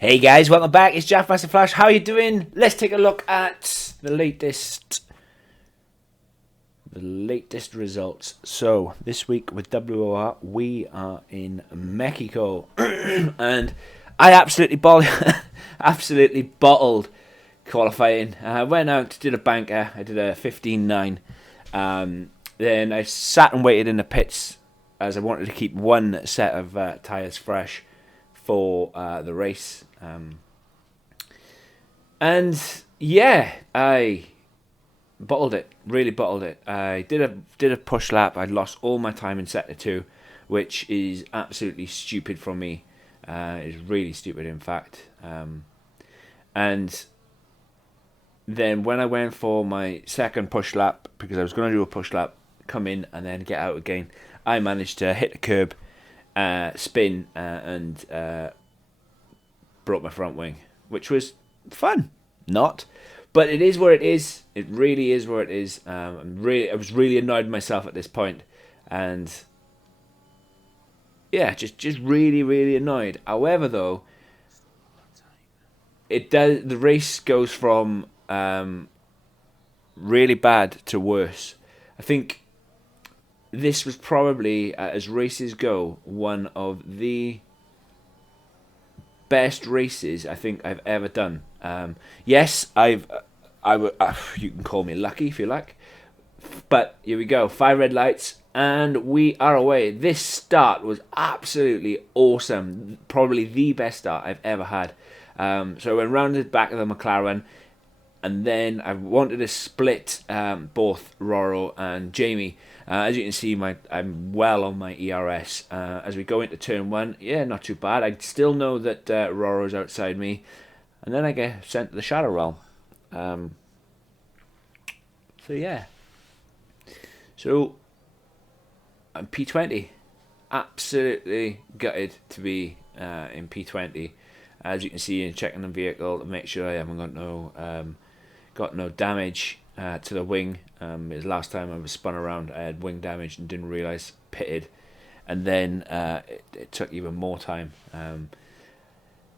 Hey guys, welcome back. It's Jafmasterflash. How are you doing? Let's take a look at the latest results. So this week with WOR, we are in Mexico, and I absolutely bottled qualifying. I went out, did a banker. I did a 15.9. Then I sat and waited in the pits as I wanted to keep one set of tires fresh for the race. And yeah, I bottled it, really bottled it. I did a push lap. I lost all my time in sector 2, which is absolutely stupid from me. It's really stupid, in fact. And then when I went for my second push lap, because I was going to do a push lap, come in and then get out again, I managed to hit the curb, spin, and broke my front wing, which was fun. Not, but it is where it is. It really is where it is. I was really annoyed with myself at this point, and yeah, just really annoyed. However, though, the race goes from really bad to worse. I think this was probably, as races go, one of the best races I think I've ever done. Yes, you can call me lucky if you like, but here we go. 5 red lights, and we are away. This start was absolutely awesome. Probably the best start I've ever had. So I went round the back of the McLaren, and then I wanted to split both Roro and Jamie. As you can see, I'm well on my ERS. As we go into turn 1, yeah, not too bad. I still know that Roro's outside me, and then I get sent to the Shadow Realm. So yeah. So I'm P20. Absolutely gutted to be in P20. As you can see, in checking the vehicle to make sure I haven't got no damage to the wing. It was last time I was spun around, I had wing damage and didn't realise, pitted, and then it took even more time.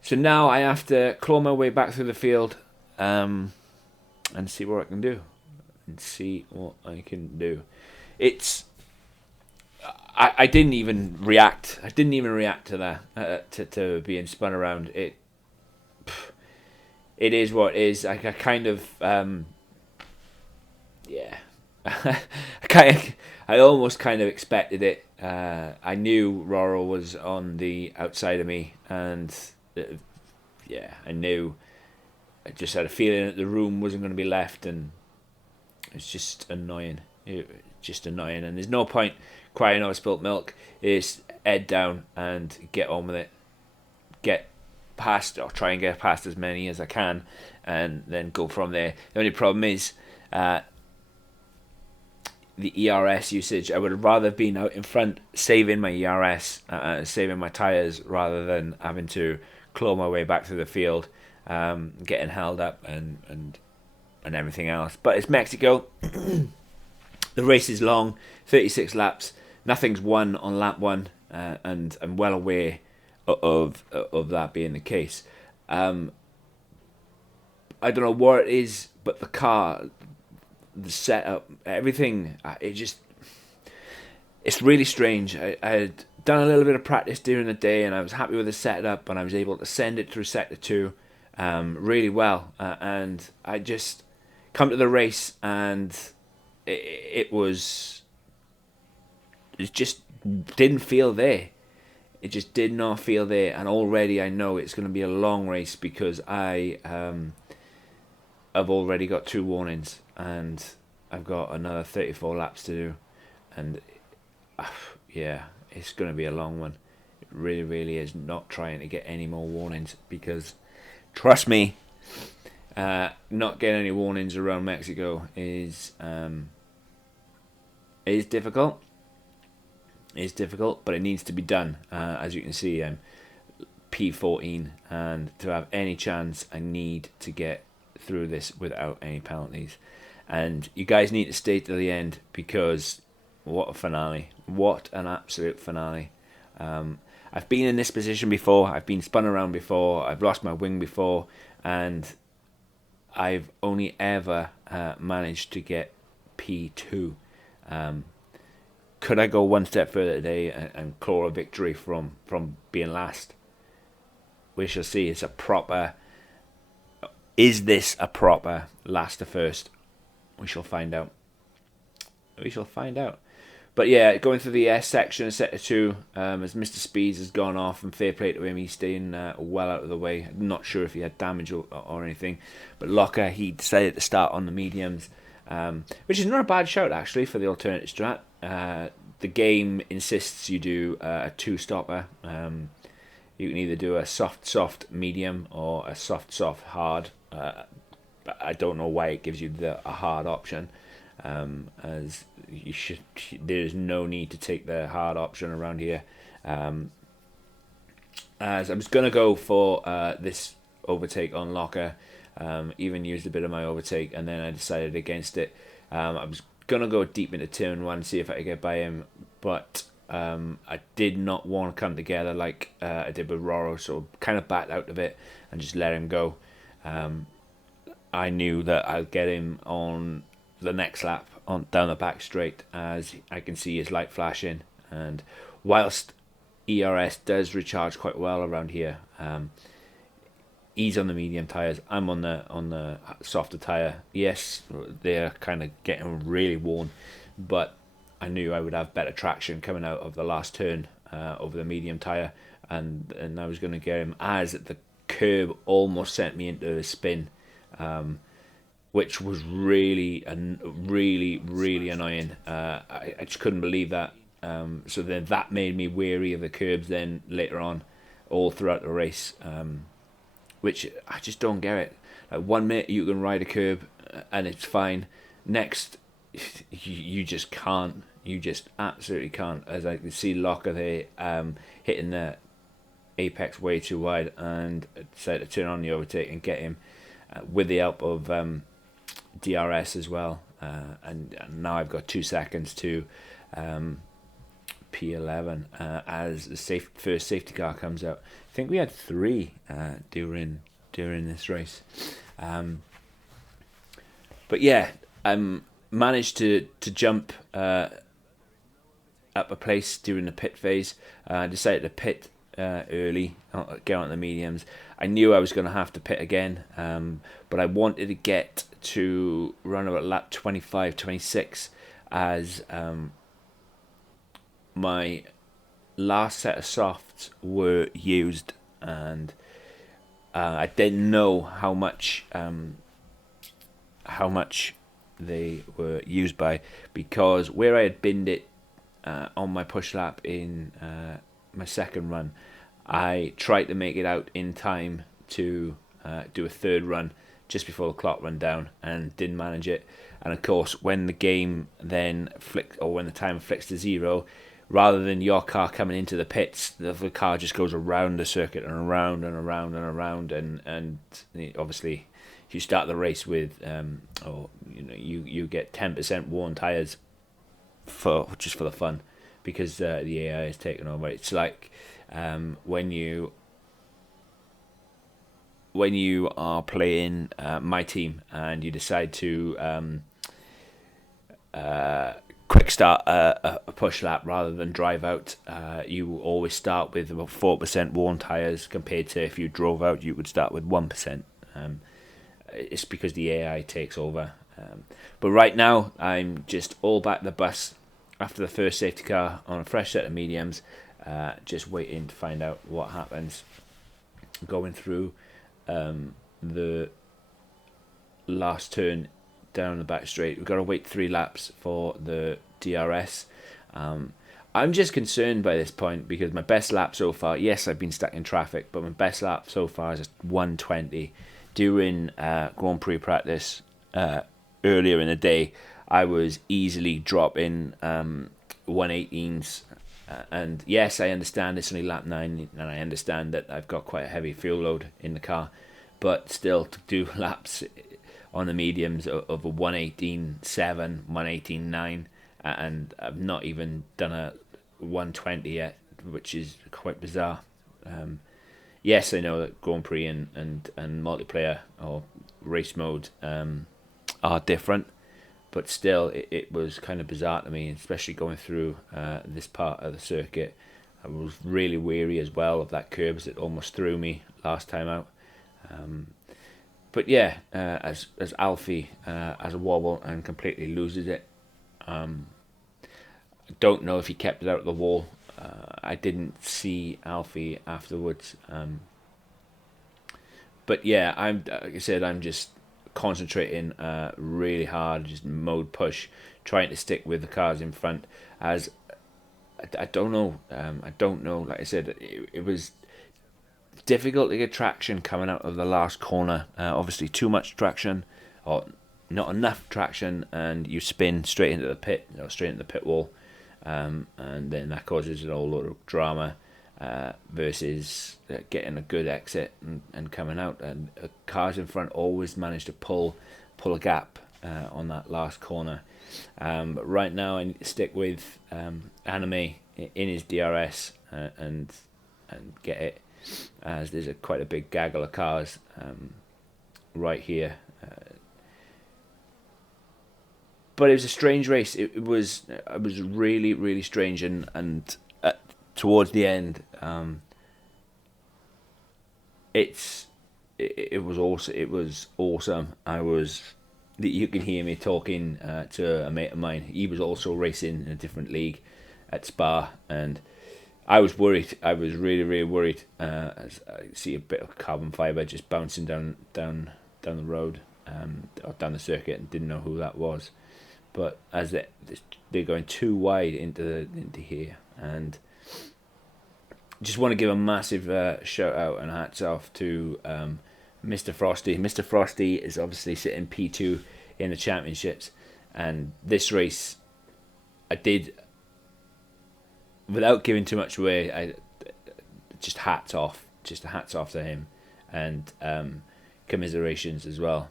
So now I have to claw my way back through the field and see what I can do. It's I didn't even react. I didn't even react to that to being spun around. It is what it is. I kind of yeah. I almost kind of expected it. I knew Roro was on the outside of me, and yeah, I knew. I just had a feeling that the room wasn't going to be left, and it's just annoying. And there's no point crying over spilt milk. It's head down and get on with it. Get past, or try and get past as many as I can, and then go from there. The only problem is the ERS usage. I would have rather been out in front saving my ERS, saving my tyres, rather than having to claw my way back through the field, getting held up and everything else. But it's Mexico. The race is long, 36 laps. Nothing's won on lap 1, and I'm well aware of that being the case. I don't know what it is, but the car, the setup, everything, it's really strange. I had done a little bit of practice during the day, and I was happy with the setup, and I was able to send it through sector 2 really well. And I just come to the race, and it just didn't feel there. It just did not feel there, and already I know it's going to be a long race because I have already got 2 warnings, and I've got another 34 laps to do, and yeah, it's going to be a long one. It really is. Not trying to get any more warnings, because trust me, not getting any warnings around Mexico is difficult. It's difficult, but it needs to be done. As you can see, I'm P14, and to have any chance, I need to get through this without any penalties. And you guys need to stay to the end, because what a finale! What an absolute finale! I've been in this position before. I've been spun around before. I've lost my wing before, and I've only ever managed to get P2. Could I go one step further today and claw a victory from being last? We shall see. Is this a proper last to first? We shall find out. But yeah, going through the S section of Sector 2, as Mr. Speeds has gone off, and fair play to him, he's staying well out of the way. I'm not sure if he had damage or anything, but Locker, he decided to start on the mediums, which is not a bad shout actually for the alternative strat. The game insists you do a two-stopper. You can either do a soft, medium, or a soft, hard. I don't know why it gives you a hard option. As you should, there's no need to take the hard option around here. As I was gonna go for this overtake on Locker, even used a bit of my overtake, and then I decided against it. I was gonna go deep into turn 1, see if I could get by him, but I did not want to come together like I did with Roro, so kind of backed out of it and just let him go. I knew that I'll get him on the next lap on down the back straight, as I can see his light flashing, and whilst ERS does recharge quite well around here, he's on the medium tires, I'm on the softer tire. Yes, they're kind of getting really worn, but I knew I would have better traction coming out of the last turn over the medium tire, and I was going to get him, as the curb almost sent me into a spin, which was really annoying. I just couldn't believe that. So then that made me wary of the curbs then later on, all throughout the race, which I just don't get it. Like 1 minute you can ride a curb and it's fine. Next, you just can't. You just absolutely can't. As I can see Locker there hitting the apex way too wide, and I decided to turn on the overtake and get him with the help of DRS as well, and now I've got 2 seconds to P11 as the first safety car comes out. I think we had 3 during this race, but yeah, managed to jump up a place during the pit phase. I decided to pit early, get on the mediums. I knew I was going to have to pit again, but I wanted to get to run about lap 25, 26, as my last set of softs were used, and I didn't know how much they were used by, because where I had binned it on my push lap in my second run, I tried to make it out in time to do a third run just before the clock ran down, and didn't manage it. And of course, when the game then flicks, or when the time flicks to 0, rather than your car coming into the pits, the car just goes around the circuit and around and around and around, and obviously if you start the race with you get 10% worn tires for the fun, because the AI is taken over. It's like when you are playing my team and you decide to quick start a push lap rather than drive out, you always start with about 4% worn tyres, compared to if you drove out you would start with 1%. It's because the AI takes over. But right now I'm just all back the bus after the first safety car on a fresh set of mediums, just waiting to find out what happens. Going through the last turn down the back straight, we've got to wait 3 laps for the DRS. I'm just concerned by this point, because my best lap so far, yes, I've been stuck in traffic, but my best lap so far is 1:20. During Grand Prix practice earlier in the day, I was easily dropping 1:18s. And yes, I understand it's only lap 9, and I understand that I've got quite a heavy fuel load in the car, but still, to do laps on the mediums of a 1:18.7, 1:18.9, and I've not even done a 1:20 yet. which is quite bizarre. Yes, I know that Grand Prix and multiplayer or race mode are different, but still, it was kind of bizarre to me, especially going through this part of the circuit. I was really weary as well of that curb, as it almost threw me last time out. But yeah, as Alfie has a wobble and completely loses it. I don't know if he kept it out of the wall. I didn't see Alfie afterwards. But yeah, like I said, I'm just concentrating really hard, just mode push, trying to stick with the cars in front. As I don't know, Like I said, it was difficult to get traction coming out of the last corner. Obviously, too much traction or not enough traction, and you spin straight into the pit, straight into the pit wall, and then that causes a whole lot of drama. Versus getting a good exit and coming out, and cars in front always manage to pull a gap on that last corner. But right now I need to stick with Anime in his DRS and get it, as there's quite a big gaggle of cars right here. But it was a strange race. It was really, really strange, and towards the end, it was awesome. You can hear me talking to a mate of mine. He was also racing in a different league at Spa, and I was worried. I was really, really worried. As I see a bit of carbon fiber just bouncing down the road, or down the circuit, and didn't know who that was. But as they're going too wide into here, and just want to give a massive shout out and hats off to Mr. Frosty. Mr. Frosty is obviously sitting P2 in the championships, and this race I did, without giving too much away, I just hats off to him, and commiserations as well.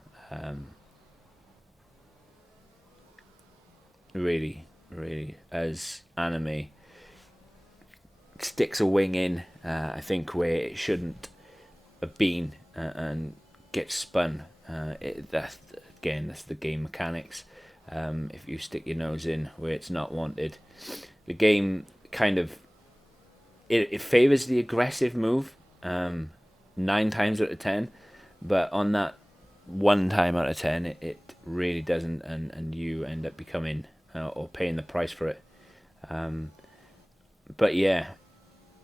Really, really, as Anime sticks a wing in, I think, where it shouldn't have been, and gets spun. That's the game mechanics. If you stick your nose in where it's not wanted, the game kind of it favors the aggressive move 9 times out of 10, but on that 1 time out of 10, it really doesn't, and you end up becoming or paying the price for it. But yeah,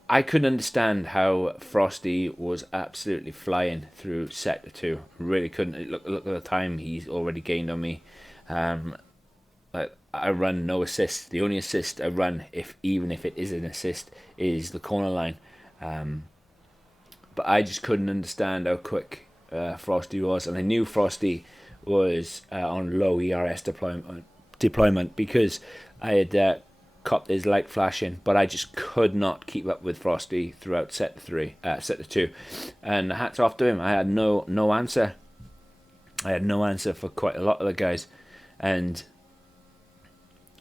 I couldn't understand how Frosty was absolutely flying through sector 2. Really couldn't. Look at the time he's already gained on me. Like, I run no assist. The only assist I run, even if it is an assist, is the corner line. But I just couldn't understand how quick Frosty was, and I knew Frosty was on low ERS deployment because I had copped his light flashing, but I just could not keep up with Frosty throughout sector 2, and hats off to him. I had no answer. I had no answer for quite a lot of the guys, and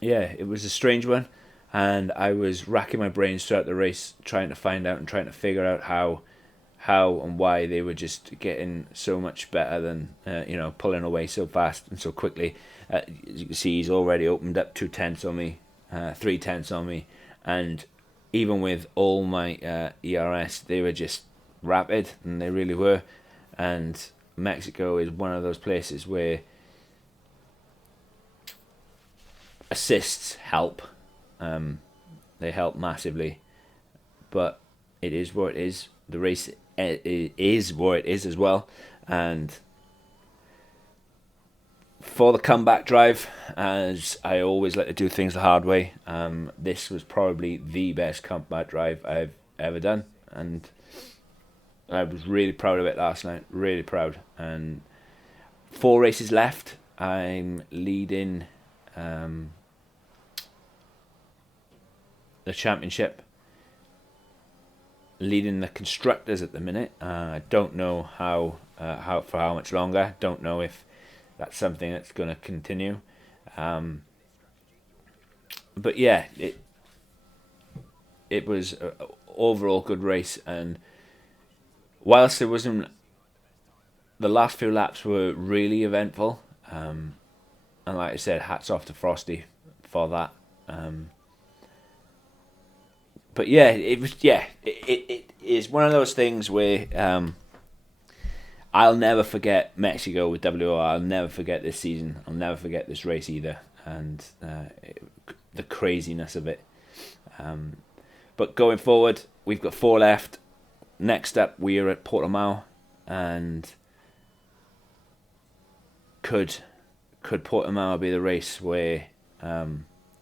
yeah, it was a strange one, and I was racking my brains throughout the race trying to find out and trying to figure out how and why they were just getting so much better than pulling away so fast and so quickly. As you can see, he's already opened up 2 tenths on me, 3 tenths on me, and even with all my ERS, they were just rapid, and they really were. And Mexico is one of those places where assists help. They help massively, but it is what it is. The race is what it is as well, and for the comeback drive, as I always like to do things the hard way, this was probably the best comeback drive I've ever done, and I was really proud of it last night, really proud. And 4 races left. I'm leading the championship, leading the constructors at the minute. I don't know how for how much longer. Don't know if that's something that's going to continue. But yeah, it was an overall good race, and whilst it wasn't, the last few laps were really eventful, and like I said, hats off to Frosty for that. But yeah, it is one of those things where I'll never forget Mexico with WOR. I'll never forget this season. I'll never forget this race either, and the craziness of it. But going forward, we've got 4 left. Next up, we are at Portimao, and could Portimao be the race where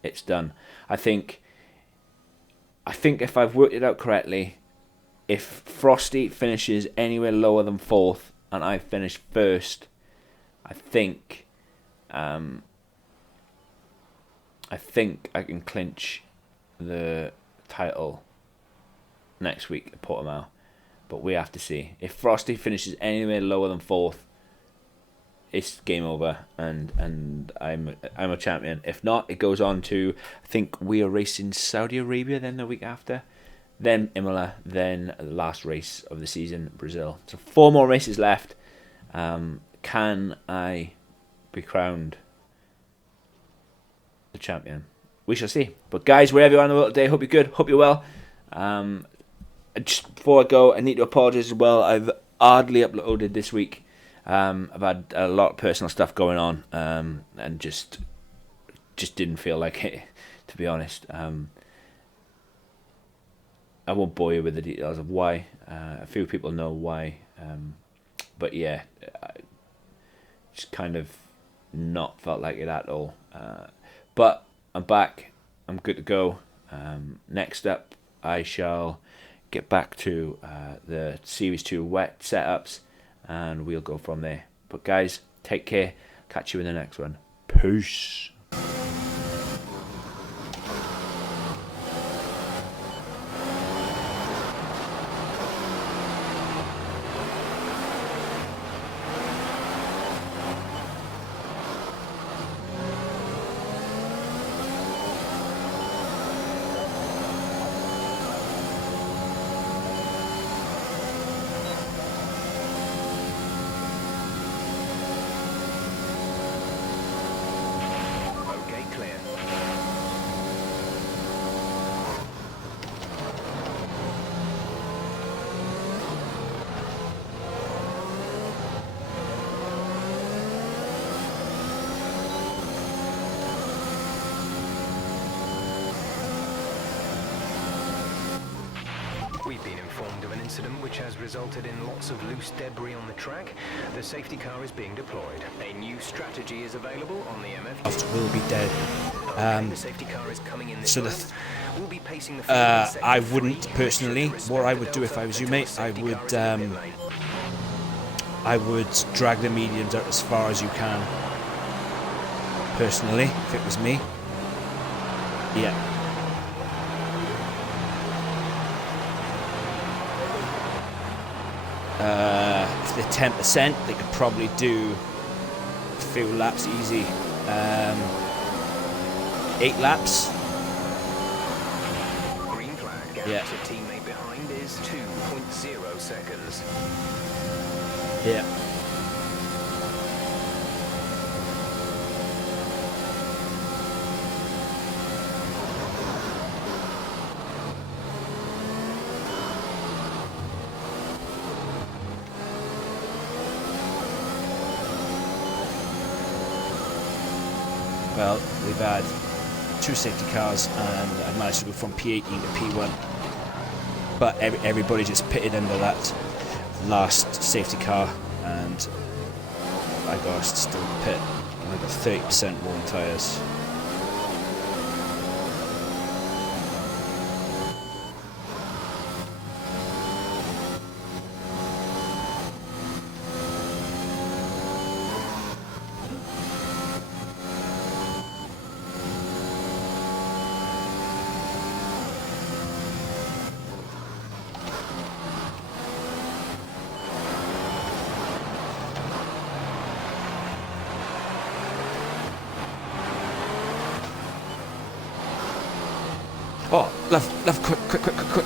it's done? I think if I've worked it out correctly, if Frosty finishes anywhere lower than 4th and I finish 1st, I think I can clinch the title next week at Portimao. But we have to see. If Frosty finishes anywhere lower than 4th, it's game over, and I'm a champion. If not, it goes on to, I think we are racing Saudi Arabia then the week after, then Imola, then the last race of the season, Brazil. So 4 more races left. Can I be crowned the champion? We shall see. But guys, wherever you are in the world today, hope you're good, hope you're well. Just before I go, I need to apologise as well. I've hardly uploaded this week. I've had a lot of personal stuff going on, and just didn't feel like it, to be honest. I won't bore you with the details of why. A few people know why, but yeah, I just kind of not felt like it at all. But I'm back. I'm good to go. Next up, I shall get back to the Series 2 wet setups, and we'll go from there. But guys, take care. Catch you in the next one. Peace. We've been informed of an incident which has resulted in lots of loose debris on the track. The safety car is being deployed. A new strategy is available on the MF. Will be dead. The safety car is coming in. So we'll be pacing the field I wouldn't personally. What I would do if I was you, mate, I would drag the mediums out as far as you can. Personally, if it was me. Yeah. If they're 10%, they could probably do a few laps easy. 8 laps. Green flag. Gap to teammate behind is 2.0 seconds. Yeah. Well, we've had 2 safety cars, and I managed to go from P18 to P1. But everybody just pitted under that last safety car, and I got still pit. I got 30% worn tyres. Oh, left, quick.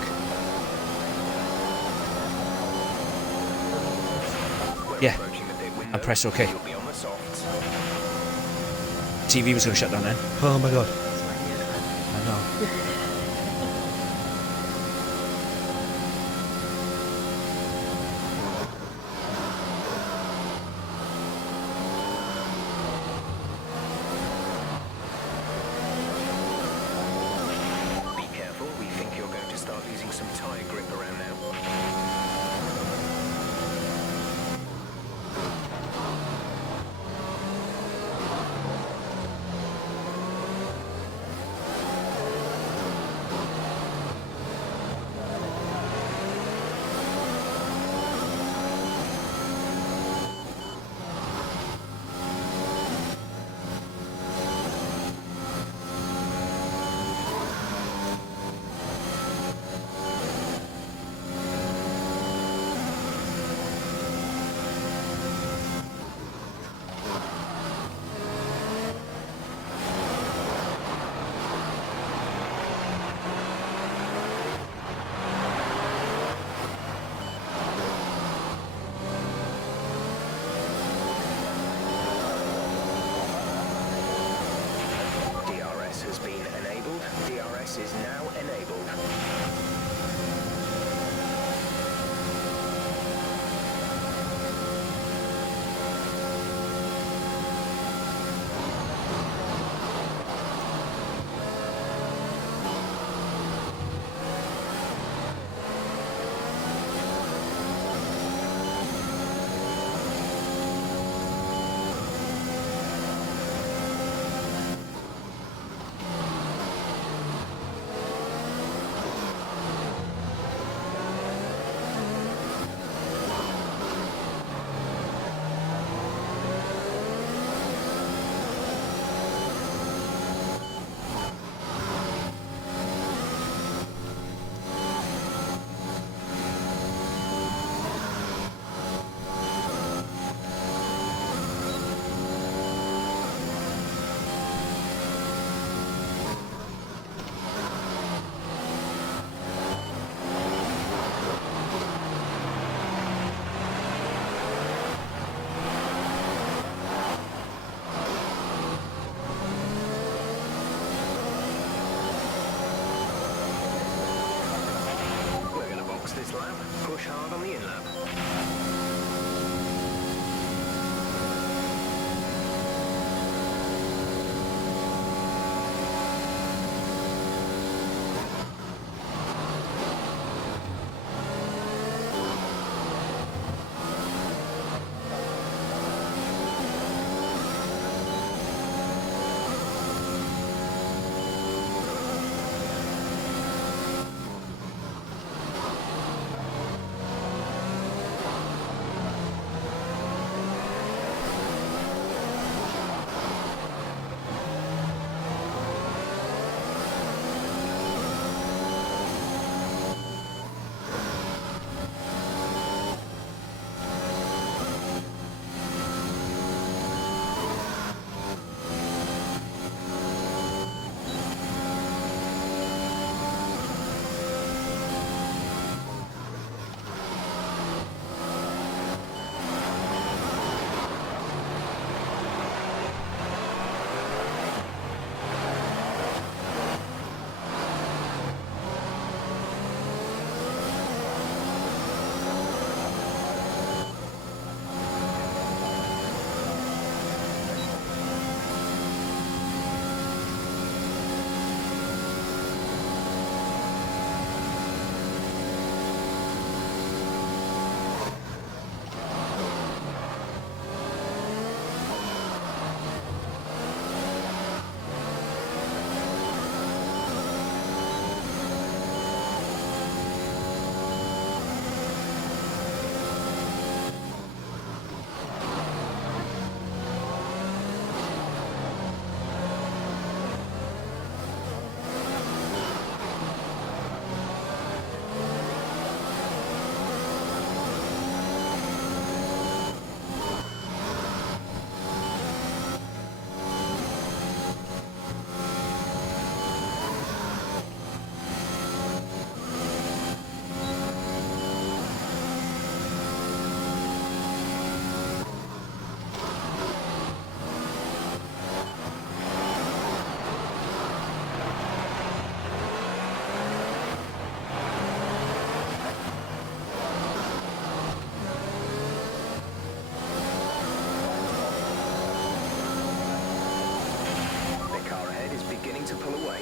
Yeah, and press OK. TV was going to shut down then. Oh my god. I know. Be careful, we think you're going to start losing some tyre grip around now. Has been enabled. DRS is now enabled. This lap, push hard on the in-lap. to pull away.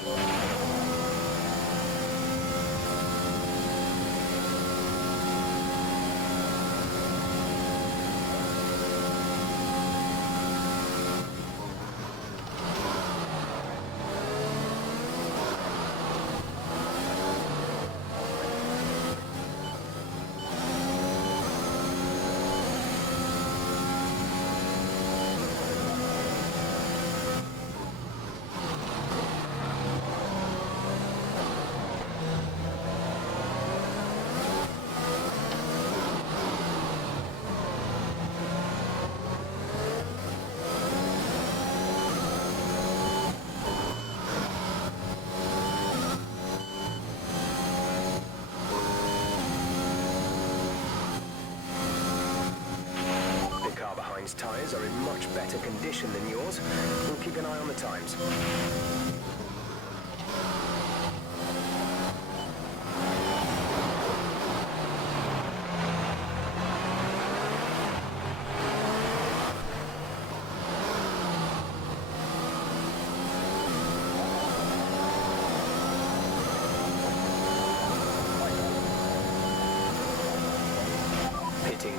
Tyres are in much better condition than yours. We'll keep an eye on the times.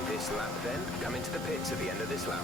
This lap then, come into the pits at the end of this lap.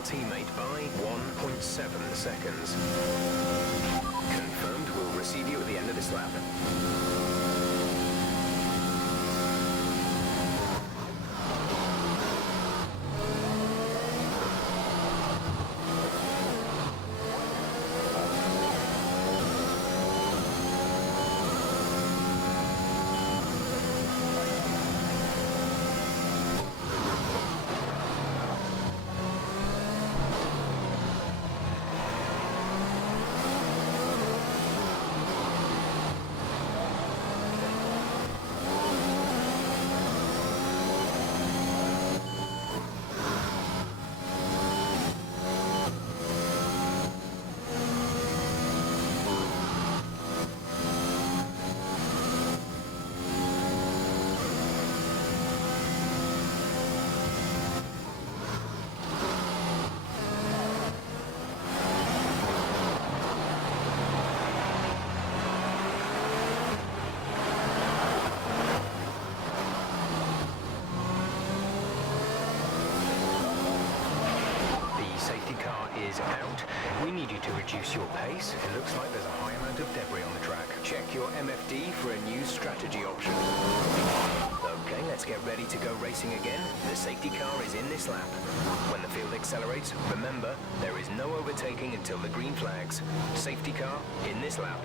Teammate by 1.7 seconds. Confirmed, we'll receive you at the end of this lap. We need you to reduce your pace. It looks like there's a high amount of debris on the track. Check your MFD for a new strategy option. Okay, let's get ready to go racing again. The safety car is in this lap. When the field accelerates, remember, there is no overtaking until the green flags. Safety car in this lap.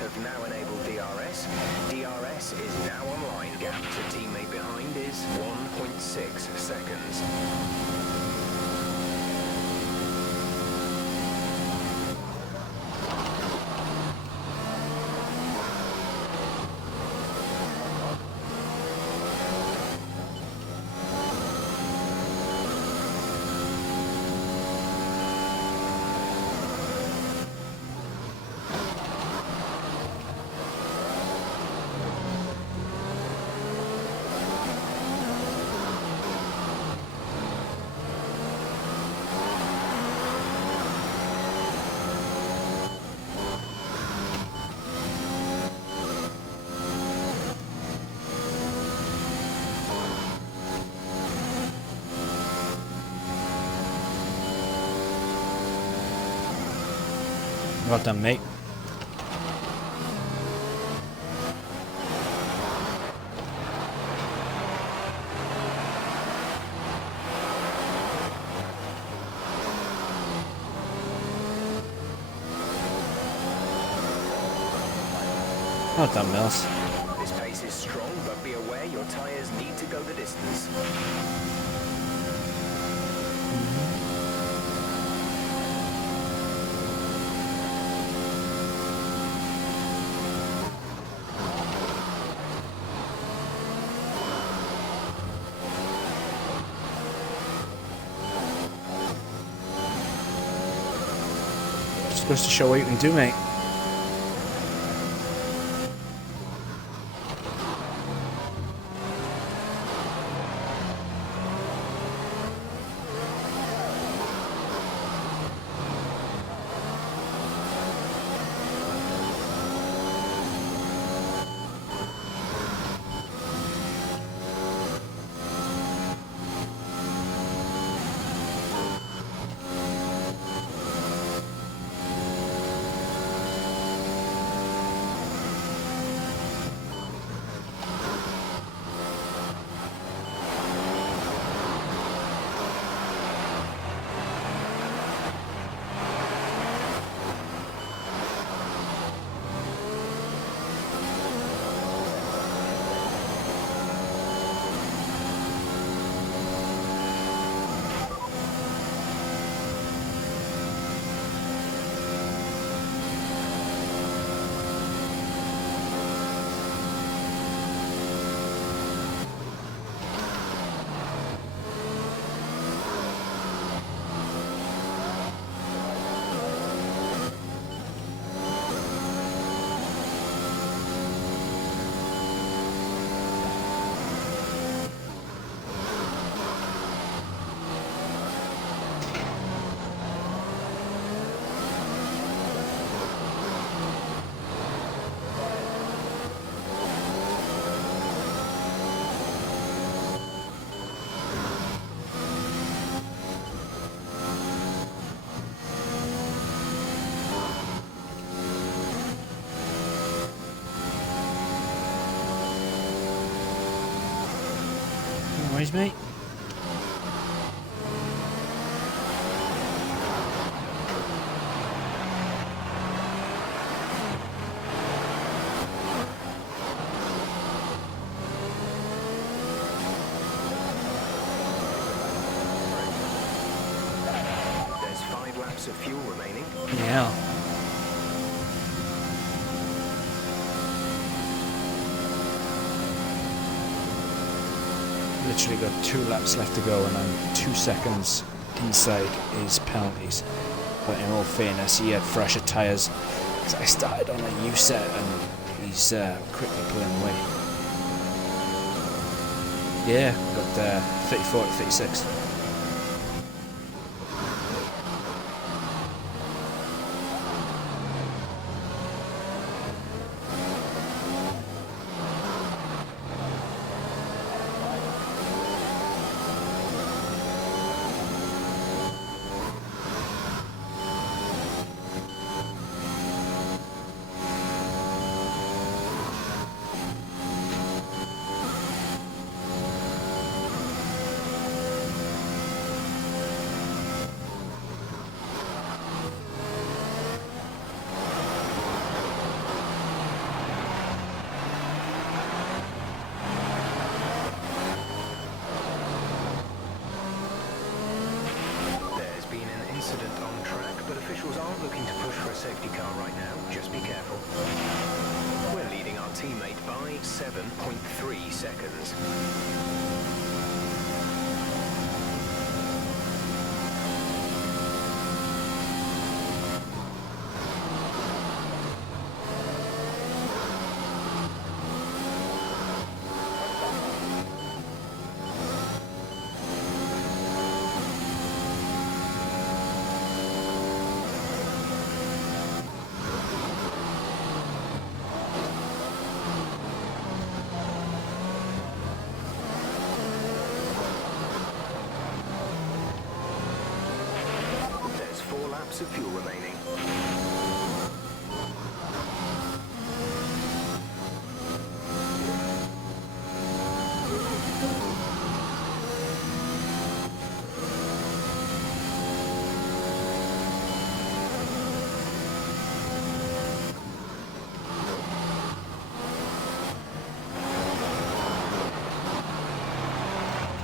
have now enabled DRS. DRS is now online. Gap to teammate behind is 1.6 seconds. Well done, mate. Well done, Mills. This pace is strong, but be aware your tyres need to go the distance. Just goes to show what you can do, mate. No worries, mate. There's 5 laps of fuel remaining. Yeah. Literally got 2 laps left to go and I'm 2 seconds inside his penalties. But in all fairness, he had fresher tyres. I started on a U set and he's quickly pulling away. Yeah, got 34 to 36. for a safety car right now, just be careful. We're leading our teammate by 7.3 seconds. There's 4 laps of fuel remaining.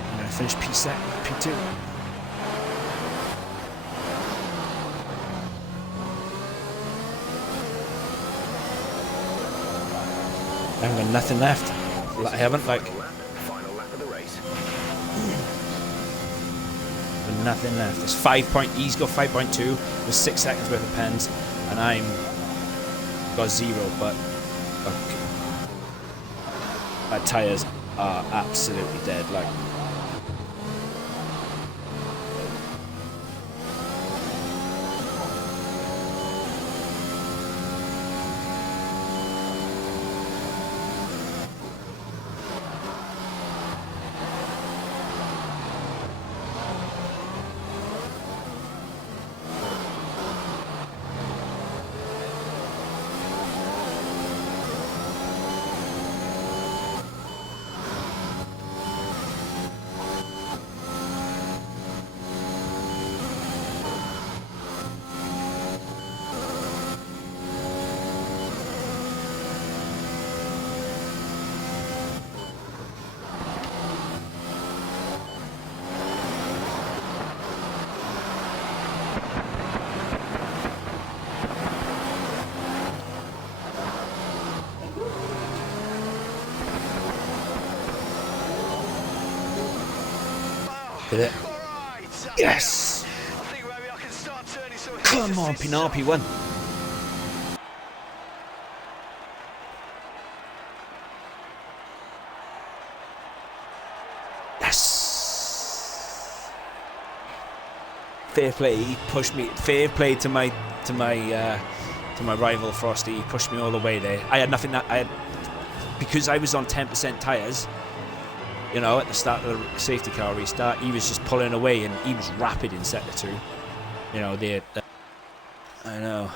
I'm going to finish P2. I haven't got nothing left. I haven't, like, Final lap of the race. got nothing left. There's 5 point. He's got 5.2 with 6 seconds worth of pens, and I'm got 0. But my tires are absolutely dead. Like. Did it? Yes! Come on, P1. Yes! Fair play. He pushed me. Fair play to my rival Frosty. He pushed me all the way there. I had nothing because I was on 10% tires. You know, at the start of the safety car restart, he was just pulling away, and he was rapid in sector 2. You know, I know.